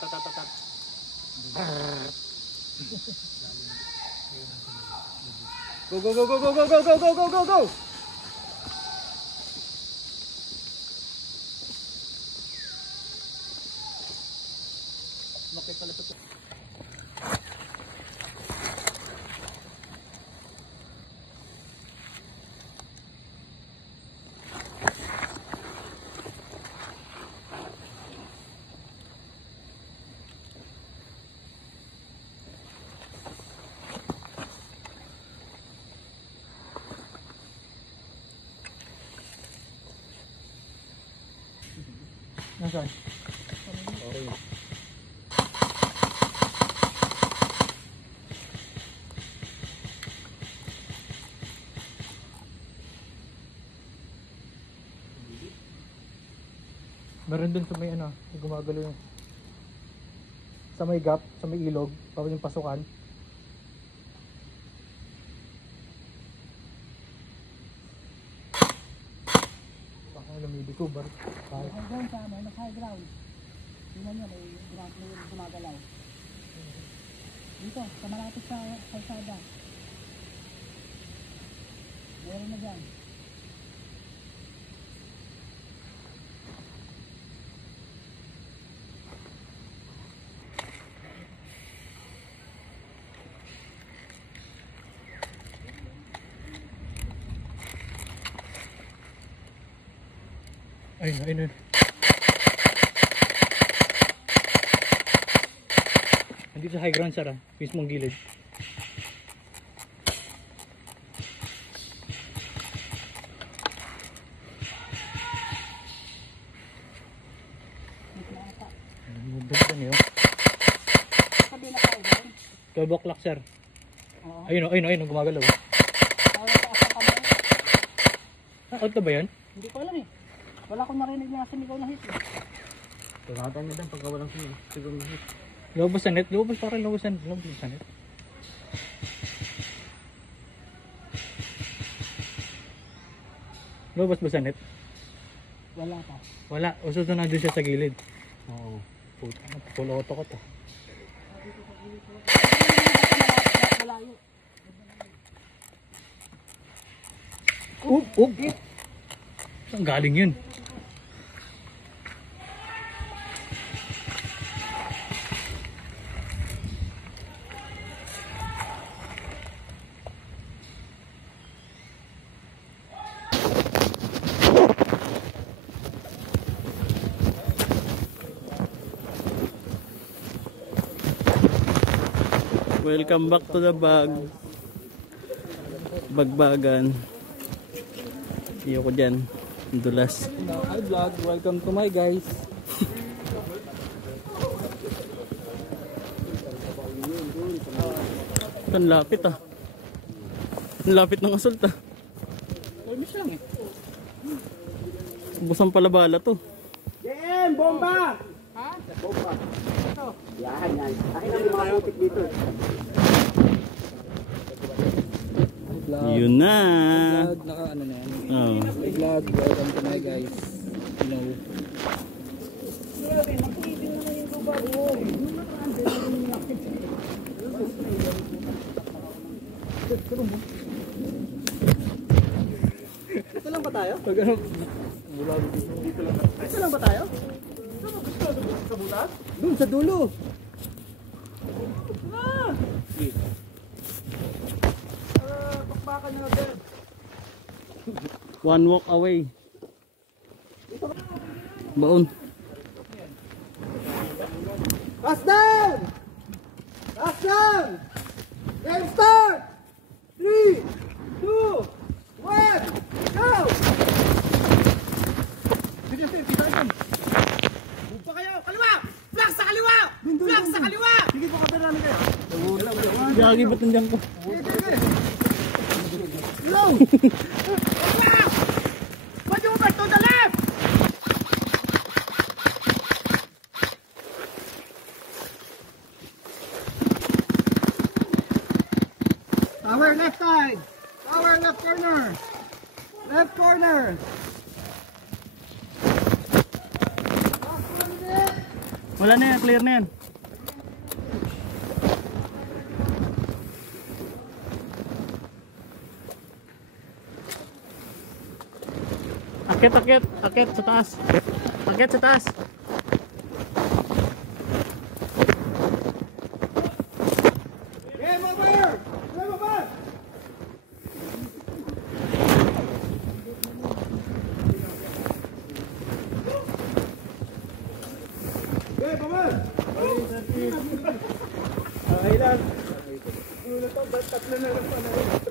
Go, go, go, go, go, go, go, go, go, go, go, go! Bakit pala ito? Nasaan? Okay. Meron dun sa may ano, gumagalo yung sa may gap, sa may ilog, pa yung pasukan. Lumidi ko bar. High ground sa ano, high ground. Tingnan niyo, may ground na gumagalaw. Dito, sa malapit sa kalsada. Meron na dyan. Ayun, ayun. Nandito sa high ground, Sarah. Mismong gilid. Buksan niyo. 12 o'clock, sir. Ayun, ayun, ayun. Gumagalaw. Out na ba yan? Hindi ko alam eh. Wala akong narinig na sumigaw na hit eh. Tungatan niya din pagka walang sumigaw na hit. Lubos sa net, lubos para lubos sa net. Lubos ba sa net? Wala pa. Wala, usod na nandun siya sa gilid. Oo. Puta, puloto ko to. Malayo. Saan galing yun? Welcome back to the bagbagan. Iyo ko dyan, dulas. Hi vlog, welcome to my guys. Ang lapit ah. Ang lapit ng assault ah. Miss lang eh. Busan pala bala to. JM, bomba! Ha? Bomba. Ito. Yan, yan. Akin ang mga putik dito. Yun na. Vlog, naka ano na yan. Oh. Hey vlog, welcome to my guys. You know. Grabe, mag-ibig naman yung luba mo. Ito lang ba tayo? Ito lang ba tayo? Saan mo gusto? Sa butas? Doon, sa dulo. Ah! Pakpakan na natin. One walk away. Baon. Pass down! Pass down! Game start! 3, 2, 1, go! Move pa kayo! Kaliwa! Flag sa kaliwa! Flag sa kaliwa! Sige po, kapit namin kayo. Gagi ba't nandiyan ko? Slow! Maneuver to the left! Power left side! Power left corner! Left corner! Wala na yan, clear na yan. Akit sa taas. Akit sa taas. Okay, bomba! Bomba! Okay, bomba! Okay lang. Tatlo na lang pala.